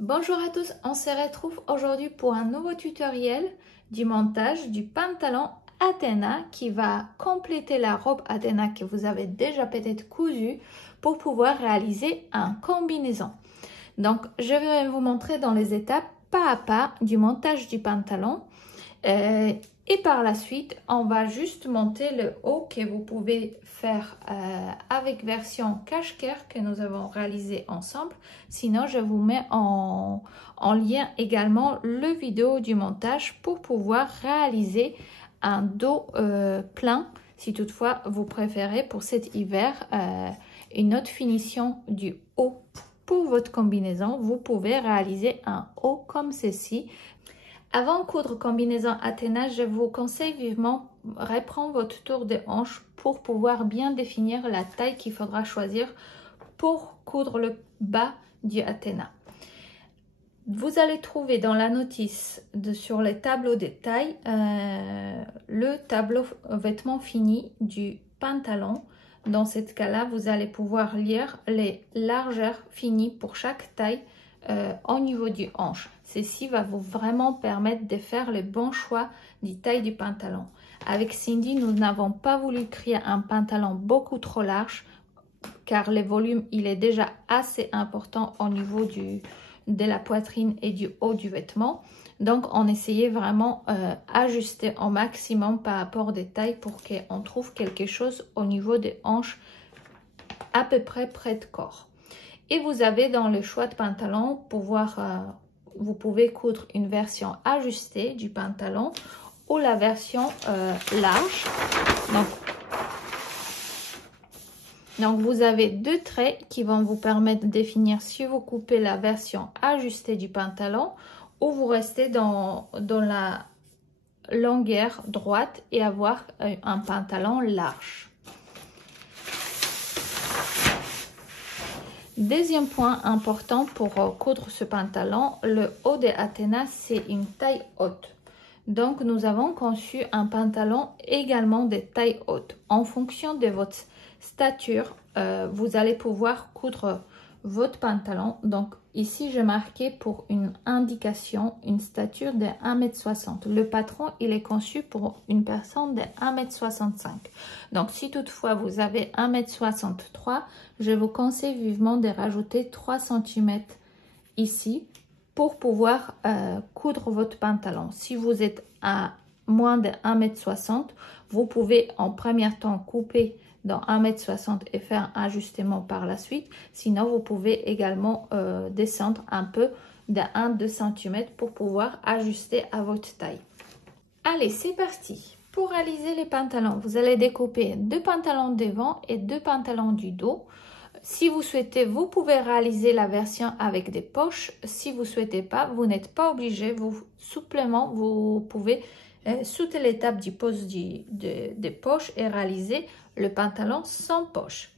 Bonjour à tous, on se retrouve aujourd'hui pour un nouveau tutoriel du montage du pantalon Athena qui va compléter la robe Athena que vous avez déjà peut-être cousue pour pouvoir réaliser une combinaison. Donc, je vais vous montrer dans les étapes pas à pas du montage du pantalon. Et par la suite, on va juste monter le haut que vous pouvez faire avec version cache-cœur que nous avons réalisé ensemble. Sinon, je vous mets en lien également le vidéo du montage pour pouvoir réaliser un dos plein. Si toutefois vous préférez pour cet hiver une autre finition du haut pour votre combinaison, vous pouvez réaliser un haut comme ceci. Avant de coudre combinaison Athena, je vous conseille vivement reprendre votre tour de hanche pour pouvoir bien définir la taille qu'il faudra choisir pour coudre le bas du Athena. Vous allez trouver dans la notice sur les tableaux de taille le tableau vêtements finis du pantalon. Dans ce cas-là, vous allez pouvoir lire les largeurs finies pour chaque taille au niveau du hanche. Ceci va vous vraiment permettre de faire le bon choix de taille du pantalon. Avec Cindy, nous n'avons pas voulu créer un pantalon beaucoup trop large car le volume il est déjà assez important au niveau de la poitrine et du haut du vêtement. Donc, on essayait vraiment ajuster au maximum par rapport des tailles pour qu'on trouve quelque chose au niveau des hanches à peu près de corps. Et vous avez dans le choix de pantalon, vous pouvez coudre une version ajustée du pantalon ou la version large. Donc, vous avez deux traits qui vont vous permettre de définir si vous coupez la version ajustée du pantalon ou vous restez dans la longueur droite et avoir un pantalon large. Deuxième point important pour coudre ce pantalon, le haut de Athena, c'est une taille haute. Donc, nous avons conçu un pantalon également de taille haute. En fonction de votre stature, vous allez pouvoir coudre votre pantalon. Donc, ici, j'ai marqué pour une indication une stature de 1,60 m. Le patron, il est conçu pour une personne de 1,65 m. Donc, si toutefois vous avez 1,63 m, je vous conseille vivement de rajouter 3 cm ici pour pouvoir coudre votre pantalon. Si vous êtes à moins de 1,60 m, vous pouvez en premier temps couper dans 1,60 m et faire un ajustement par la suite. Sinon, vous pouvez également descendre un peu de 1-2 cm pour pouvoir ajuster à votre taille. Allez, c'est parti. Pour réaliser les pantalons, vous allez découper 2 pantalons devant et 2 pantalons du dos. Si vous souhaitez, vous pouvez réaliser la version avec des poches. Si vous ne souhaitez pas, vous n'êtes pas obligé. Vous pouvez sauter l'étape du pose des poches et réaliser le pantalon sans poche.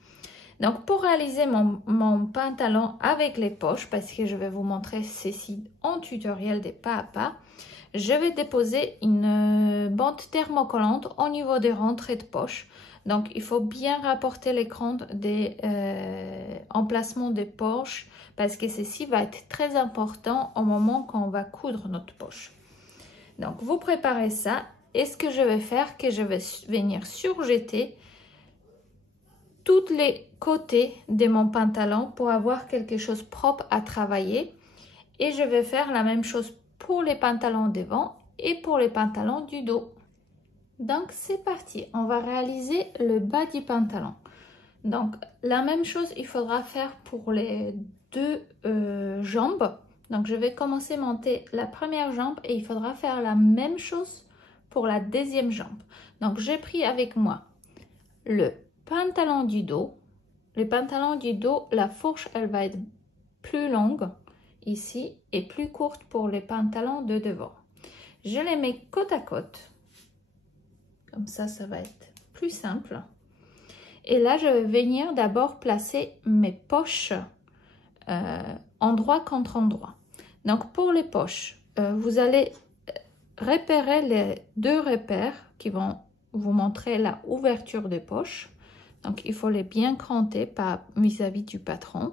Donc, pour réaliser mon pantalon avec les poches, parce que je vais vous montrer ceci en tutoriel des pas à pas, je vais déposer une bande thermocollante au niveau des rentrées de poche. Donc, il faut bien rapporter l'écran des emplacements des poches parce que ceci va être très important au moment qu'on va coudre notre poche. Donc, vous préparez ça. Et ce que je vais faire, que je vais venir surjeter tous les côtés de mon pantalon pour avoir quelque chose de propre à travailler. Et je vais faire la même chose pour les pantalons devant et pour les pantalons du dos. Donc, c'est parti. On va réaliser le bas du pantalon. Donc, la même chose, il faudra faire pour les deux jambes. Donc, je vais commencer à monter la première jambe et il faudra faire la même chose pour la deuxième jambe. Donc, j'ai pris avec moi le pantalon du dos. Le pantalon du dos, la fourche, elle va être plus longue ici et plus courte pour les pantalons de devant. Je les mets côte à côte. Comme ça, ça va être plus simple. Et là, je vais venir d'abord placer mes poches endroit contre endroit. Donc, pour les poches, vous allez repérer les deux repères qui vont vous montrer la ouverture des poches. Donc, il faut les bien cranter vis-à-vis du patron.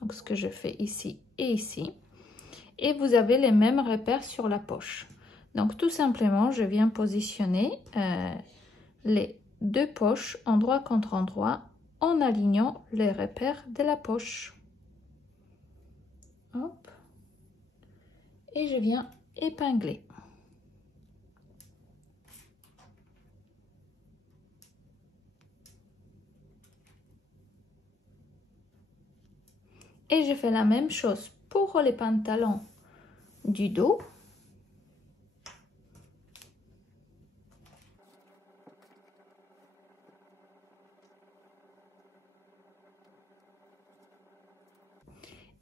Donc, ce que je fais ici et ici. et vous avez les mêmes repères sur la poche. Donc tout simplement, je viens positionner les deux poches endroit contre endroit en alignant les repères de la poche. Hop. Et je viens épingler. Et je fais la même chose pour les pantalons du dos.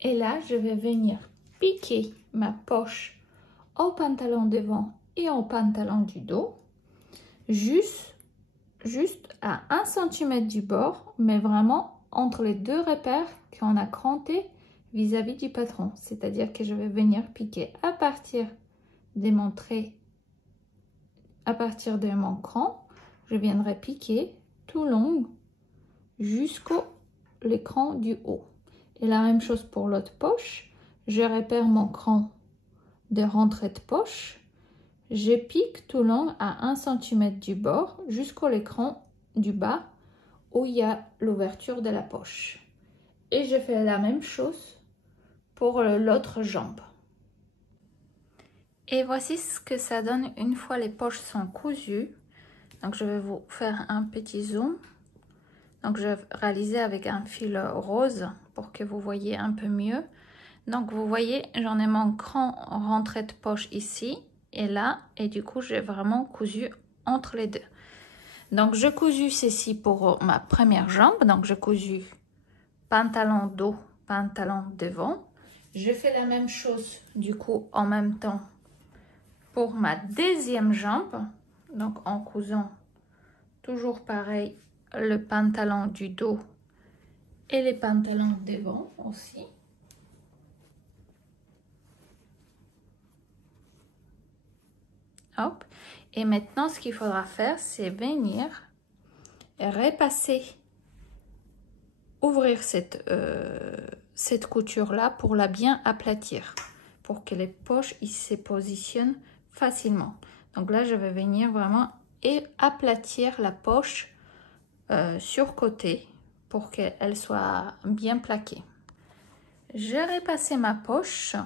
Et là, je vais venir piquer ma poche au pantalon devant et au pantalon du dos, juste à 1 cm du bord, mais vraiment entre les deux repères qu'on a cranté vis-à-vis du patron. C'est-à-dire que je vais venir piquer à partir de mon trait, à partir de mon cran, je viendrai piquer tout long jusqu'au l'écran du haut. Et la même chose pour l'autre poche, je repère mon cran de rentrée de poche, je pique tout long à 1 cm du bord jusqu'au l'écran du bas où il y a l'ouverture de la poche. Et je fais la même chose pour l'autre jambe. Et voici ce que ça donne une fois les poches sont cousues. Donc je vais vous faire un petit zoom. Donc je vais réaliser avec un fil rose pour que vous voyez un peu mieux. Donc vous voyez, j'en ai mon cran rentrée de poche ici et là, et du coup j'ai vraiment cousu entre les deux. Donc je cousu ceci pour ma première jambe. Donc je cousu pantalon dos, pantalon devant. Je fais la même chose du coup en même temps pour ma deuxième jambe. Donc en cousant toujours pareil le pantalon du dos et les pantalons devant aussi. Hop. Et maintenant ce qu'il faudra faire, c'est venir repasser, ouvrir cette couture là pour la bien aplatir, pour que les poches ils se positionnent facilement. Donc là je vais venir vraiment et aplatir la poche sur côté pour qu'elle soit bien plaquée. J'ai repassé ma poche.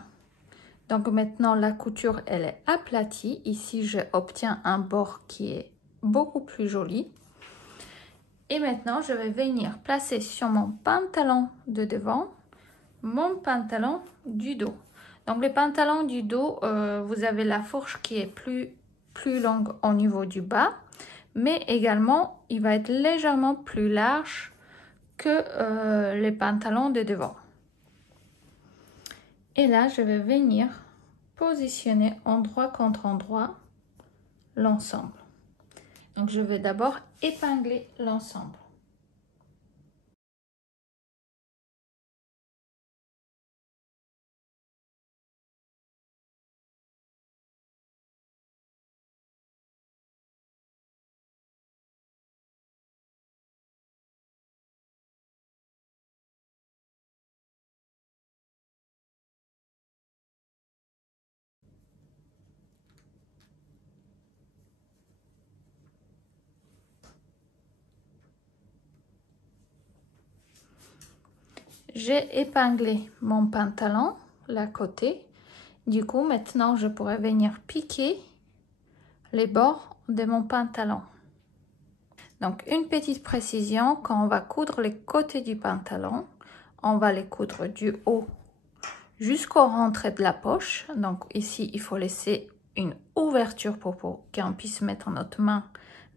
Donc maintenant la couture elle est aplatie. Ici j'obtiens un bord qui est beaucoup plus joli. Et maintenant je vais venir placer sur mon pantalon de devant mon pantalon du dos. Donc les pantalons du dos, vous avez la fourche qui est plus longue au niveau du bas, mais également il va être légèrement plus large que les pantalons de devant. Et là je vais venir positionner endroit contre endroit l'ensemble. Donc je vais d'abord épingler l'ensemble. J'ai épinglé mon pantalon, la côté. Du coup, maintenant, je pourrais venir piquer les bords de mon pantalon. Donc, une petite précision, quand on va coudre les côtés du pantalon, on va les coudre du haut jusqu'aux rentrées de la poche. Donc, ici, il faut laisser une ouverture pour qu'on puisse mettre notre main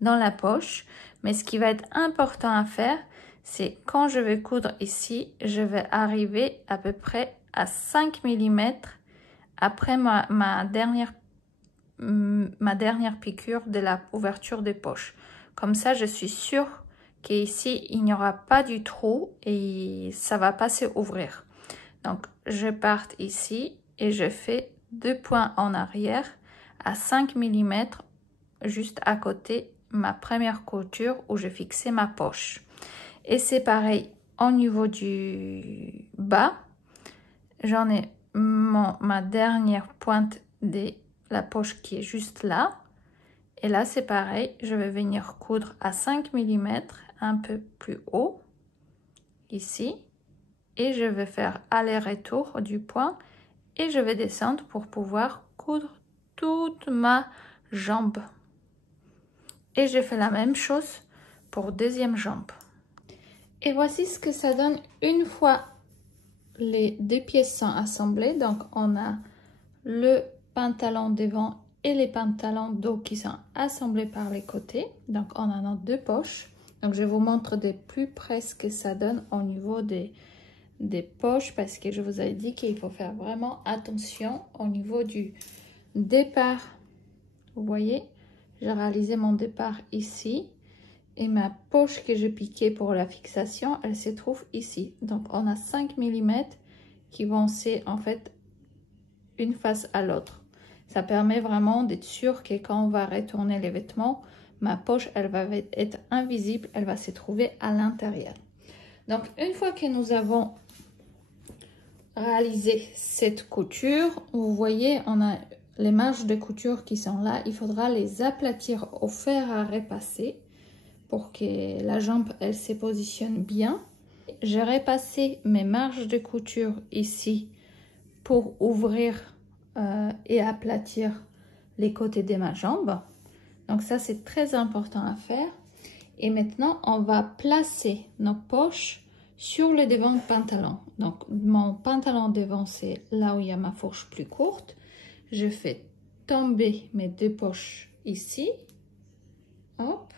dans la poche. Mais ce qui va être important à faire, c'est quand je vais coudre ici, je vais arriver à peu près à 5 mm après ma dernière piqûre de la ouverture des poches. Comme ça, je suis sûre qu'ici, il n'y aura pas du trou et ça va pas se ouvrir. Donc, je parte ici et je fais 2 points en arrière à 5 mm juste à côté ma première couture où je fixais ma poche. Et c'est pareil au niveau du bas. J'en ai ma dernière pointe de la poche qui est juste là. Et là, c'est pareil, je vais venir coudre à 5 mm, un peu plus haut, ici. Et je vais faire aller-retour du point et je vais descendre pour pouvoir coudre toute ma jambe. Et je fais la même chose pour deuxième jambe. Et voici ce que ça donne une fois les deux pièces sont assemblées. Donc on a le pantalon devant et les pantalons dos qui sont assemblés par les côtés. Donc on a nos deux poches. Donc je vous montre de plus près ce que ça donne au niveau des poches, parce que je vous ai dit qu'il faut faire vraiment attention au niveau du départ. Vous voyez, j'ai réalisé mon départ ici et ma poche que je piquais pour la fixation, elle se trouve ici. Donc on a 5 mm qui vont en fait une face à l'autre. Ça permet vraiment d'être sûr que quand on va retourner les vêtements, ma poche elle va être invisible, elle va se trouver à l'intérieur. Donc une fois que nous avons réaliser cette couture, vous voyez, on a les marges de couture qui sont là. Il faudra les aplatir au fer à repasser pour que la jambe elle se positionne bien. J'ai repassé mes marges de couture ici pour ouvrir et aplatir les côtés de ma jambe. Donc ça c'est très important à faire. Et maintenant on va placer nos poches sur le devant du pantalon. Donc mon pantalon devant c'est là où il y a ma fourche plus courte. Je fais tomber mes deux poches ici. Hop.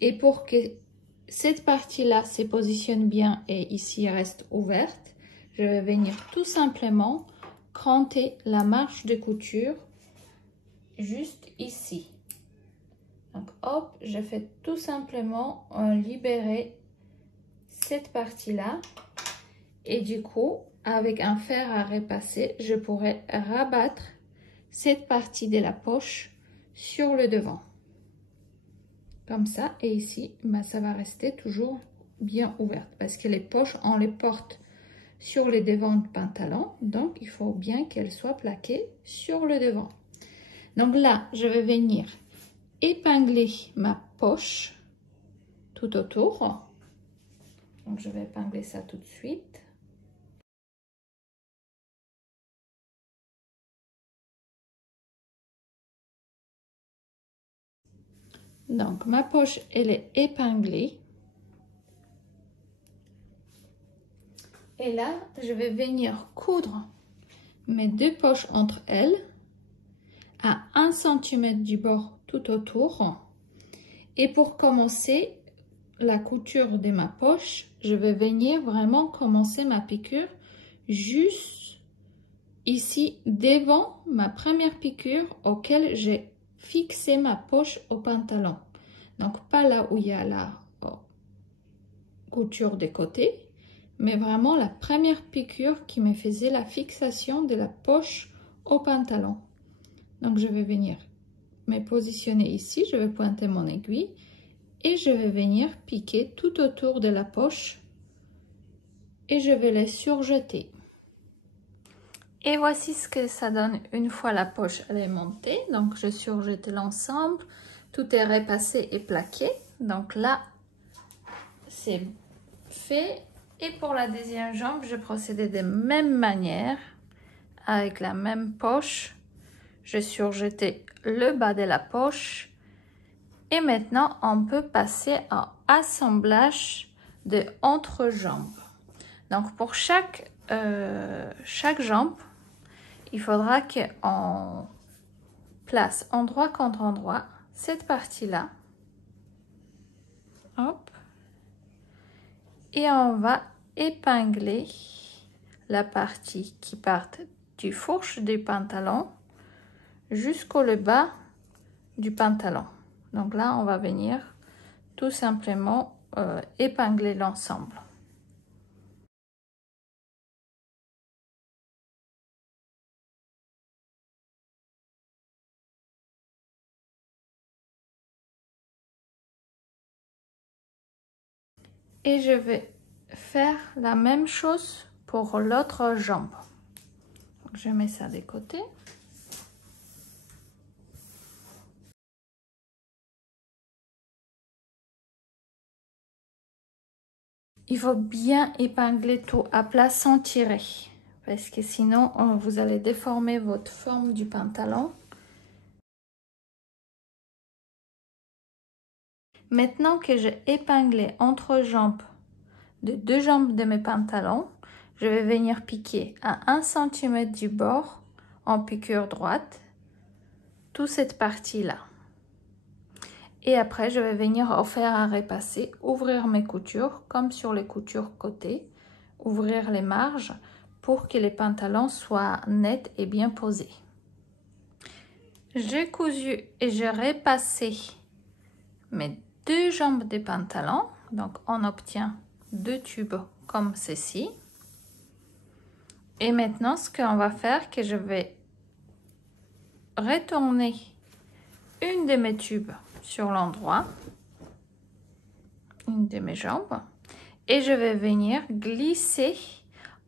Et pour que cette partie là se positionne bien et ici reste ouverte, je vais venir tout simplement cranter la marge de couture juste ici. Donc hop, je fais tout simplement libérer cette partie là et du coup avec un fer à repasser je pourrais rabattre cette partie de la poche sur le devant comme ça, et ici ça va rester toujours bien ouverte parce que les poches on les porte sur le devant du pantalon, donc il faut bien qu'elles soient plaquées sur le devant. Donc là je vais venir épingler ma poche tout autour. Donc je vais épingler ça tout de suite. Donc ma poche elle est épinglée. Et là je vais venir coudre mes deux poches entre elles à 1 cm du bord tout autour. Et pour commencer la couture de ma poche, je vais venir vraiment commencer ma piqûre juste ici devant ma première piqûre auquel j'ai fixé ma poche au pantalon. Donc pas là où il y a la couture des côtés, mais vraiment la première piqûre qui me faisait la fixation de la poche au pantalon. Donc je vais venir me positionner ici, je vais pointer mon aiguille et je vais venir piquer tout autour de la poche et je vais les surjeter. Et voici ce que ça donne une fois la poche elle est montée. Donc je surjette l'ensemble, tout est repassé et plaqué. Donc là c'est fait. Et pour la deuxième jambe, je procédais de même manière avec la même poche. Je surjetais le bas de la poche. Et maintenant, on peut passer en assemblage de entrejambes. Donc, pour chaque jambe, il faudra qu'on place endroit contre endroit cette partie-là. Hop. Et on va épingler la partie qui part du fourche du pantalon jusqu'au bas du pantalon. Donc là, on va venir tout simplement épingler l'ensemble. Et je vais faire la même chose pour l'autre jambe. je mets ça de côté. Il faut bien épingler tout à plat sans tirer, parce que sinon vous allez déformer votre forme du pantalon. Maintenant que j'ai épinglé entre jambes de deux jambes de mes pantalons, je vais venir piquer à 1 cm du bord en piqûre droite toute cette partie là. Et après, je vais venir faire à repasser, ouvrir mes coutures comme sur les coutures côté, ouvrir les marges pour que les pantalons soient nets et bien posés. J'ai cousu et j'ai repassé mes deux jambes des pantalons. Donc, on obtient deux tubes comme ceci. Et maintenant, ce qu'on va faire, que je vais retourner une de mes tubes sur l'endroit, une de mes jambes, et je vais venir glisser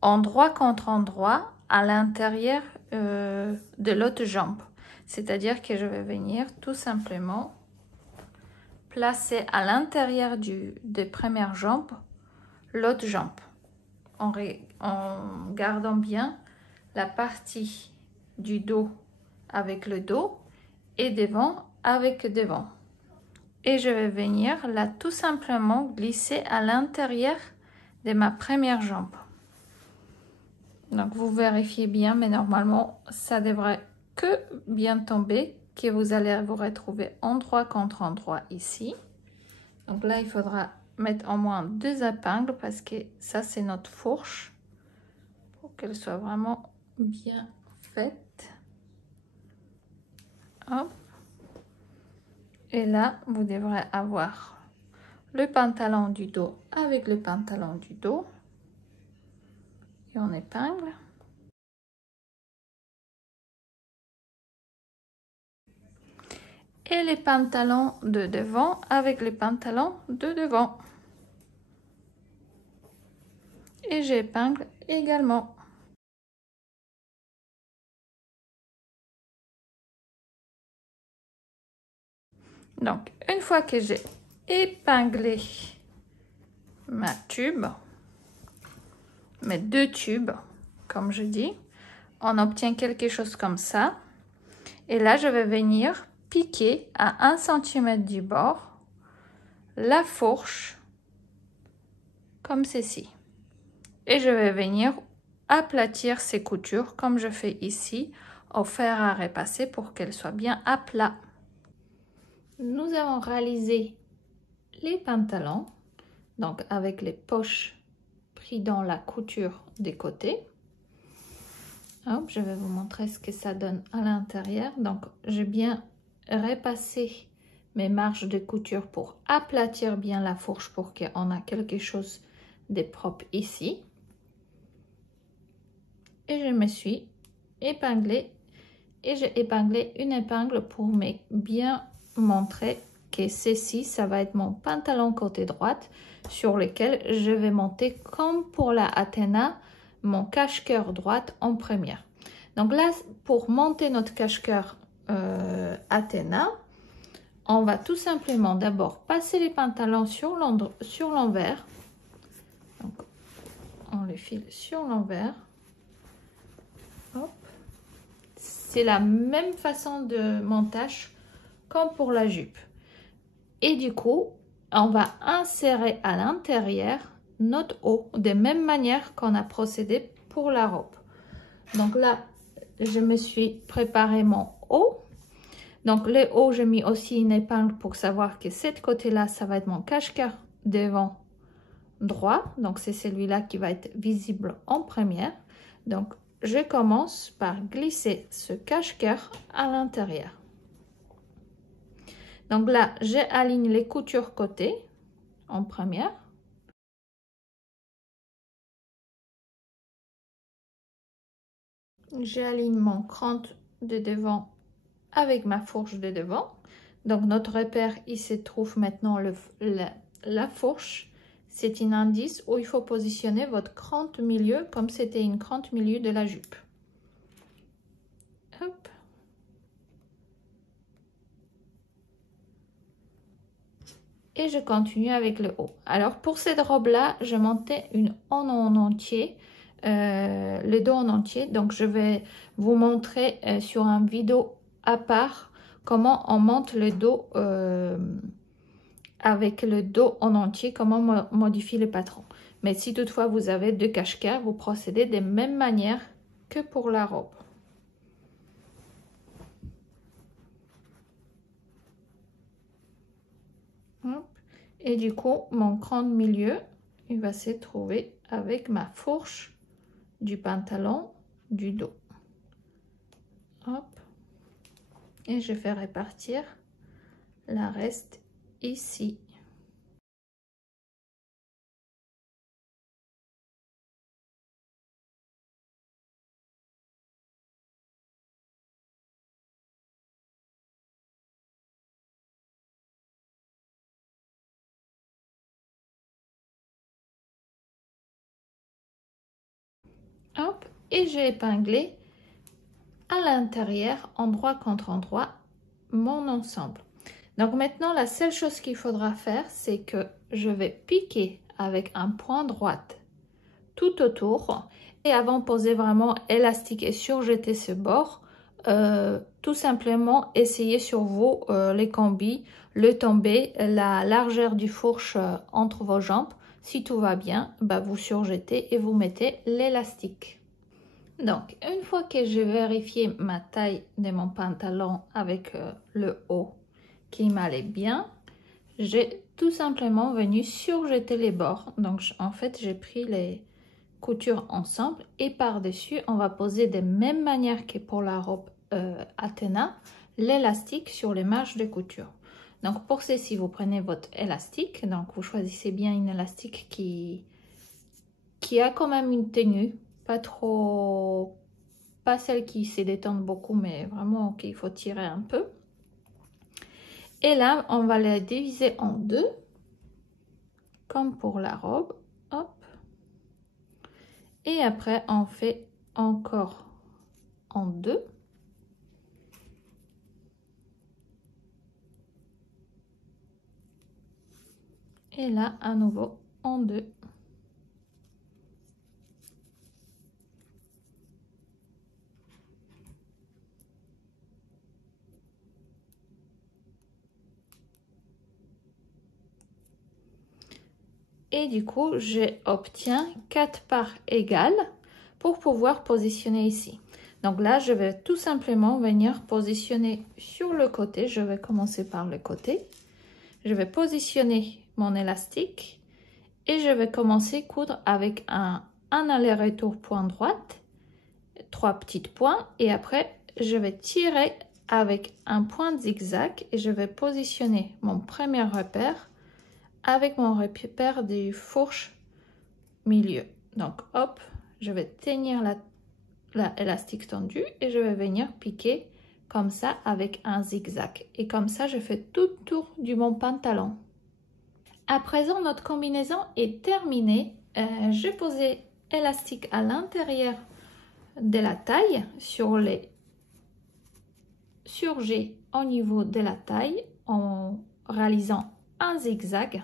endroit contre endroit à l'intérieur de l'autre jambe. C'est-à-dire que je vais venir tout simplement placer à l'intérieur des premières jambes l'autre jambe, en gardant bien la partie du dos avec le dos et devant avec devant. Et je vais venir là tout simplement glisser à l'intérieur de ma première jambe. Donc vous vérifiez bien, mais normalement ça devrait que bien tomber, que vous allez vous retrouver endroit contre endroit ici. Donc là il faudra mettre au moins deux épingles parce que ça c'est notre fourche pour qu'elle soit vraiment bien faite. Hop. Et là, vous devrez avoir le pantalon du dos avec le pantalon du dos. Et on épingle. Et les pantalons de devant avec les pantalons de devant. Et j'épingle également. Donc, une fois que j'ai épinglé ma tube, mes deux tubes, comme je dis, on obtient quelque chose comme ça. Et là, je vais venir piquer à 1 cm du bord la fourche, comme ceci. Et je vais venir aplatir ces coutures, comme je fais ici, au fer à repasser pour qu'elles soient bien à plat. Nous avons réalisé les pantalons, donc avec les poches prises dans la couture des côtés. Hop, je vais vous montrer ce que ça donne à l'intérieur. Donc j'ai bien repassé mes marges de couture pour aplatir bien la fourche pour qu'on a quelque chose de propre ici. Et je me suis épinglée et j'ai épinglé une épingle pour bien montrer que ceci, ça va être mon pantalon côté droite sur lequel je vais monter comme pour la Athéna mon cache-cœur droite en première. Donc là, pour monter notre cache-cœur Athéna, on va tout simplement d'abord passer les pantalons sur l'envers. Donc on les file sur l'envers. C'est la même façon de montage comme pour la jupe. Et du coup, on va insérer à l'intérieur notre haut de même manière qu'on a procédé pour la robe. Donc là, je me suis préparé mon haut. Donc le haut, j'ai mis aussi une épingle pour savoir que cette côté-là, ça va être mon cache-cœur devant droit. Donc c'est celui-là qui va être visible en première. Donc je commence par glisser ce cache-cœur à l'intérieur. Donc là, j'aligne les coutures côté en première. J'aligne mon crante de devant avec ma fourche de devant. Donc notre repère, il se trouve maintenant la fourche. C'est un indice où il faut positionner votre crante milieu comme c'était une crante milieu de la jupe. Et je continue avec le haut. Alors pour cette robe là, je montais une en entier, le dos en entier. Donc je vais vous montrer sur un vidéo à part comment on monte le dos avec le dos en entier, comment modifier le patron. Mais si toutefois vous avez deux cache-cœurs, vous procédez de même manière que pour la robe. Hop. Et du coup, mon cran de milieu, il va se trouver avec ma fourche du pantalon du dos. Hop. Et je fais répartir la reste ici. Hop. Et j'ai épinglé à l'intérieur, endroit contre endroit, mon ensemble. Donc maintenant, la seule chose qu'il faudra faire, c'est que je vais piquer avec un point droite tout autour. Et avant de poser vraiment élastique et surjeter ce bord, tout simplement essayez sur vous les combis, le tombé, la largeur du fourche entre vos jambes. Si tout va bien, bah, vous surjetez et vous mettez l'élastique. Donc, une fois que j'ai vérifié ma taille de mon pantalon avec le haut qui m'allait bien, j'ai tout simplement venu surjeter les bords. Donc, en fait, j'ai pris les coutures ensemble et par-dessus, on va poser de même manière que pour la robe Athena, l'élastique sur les marges de couture. Donc, pour ceci, vous prenez votre élastique. Donc, vous choisissez bien une élastique qui a quand même une tenue, pas trop, pas celle qui se détend beaucoup, mais vraiment qu'il faut tirer un peu. Et là, on va la diviser en deux, comme pour la robe. Hop. Et après, on fait encore en deux. Et là, à nouveau, en deux. Et du coup, j'obtiens 4 parts égales pour pouvoir positionner ici. Donc là, je vais tout simplement venir positionner sur le côté. Je vais commencer par le côté. Je vais positionner mon élastique et je vais commencer à coudre avec un aller-retour point droite, 3 petites points et après, je vais tirer avec un point zigzag et je vais positionner mon premier repère avec mon repère du fourche milieu. Donc hop, je vais tenir la élastique tendue et je vais venir piquer comme ça avec un zigzag. Et comme ça, je fais tout le tour du mon pantalon. À présent, notre combinaison est terminée. J'ai posé élastique à l'intérieur de la taille sur les surjets au niveau de la taille en réalisant un zigzag.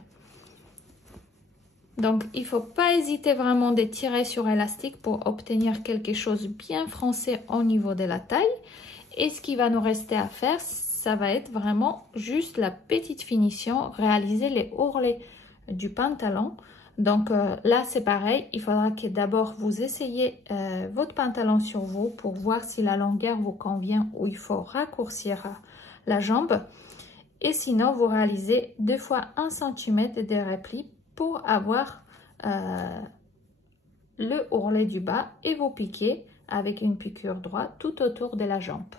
Donc, il ne faut pas hésiter vraiment de tirer sur élastique pour obtenir quelque chose bien français au niveau de la taille. Et ce qui va nous rester à faire, ça va être vraiment juste la petite finition, réaliser les ourlets du pantalon. Donc là, c'est pareil, il faudra que d'abord vous essayiez votre pantalon sur vous pour voir si la longueur vous convient ou il faut raccourcir la jambe. Et sinon, vous réalisez 2 fois 1 cm de repli pour avoir le ourlet du bas et vous piquez avec une piqûre droite tout autour de la jambe.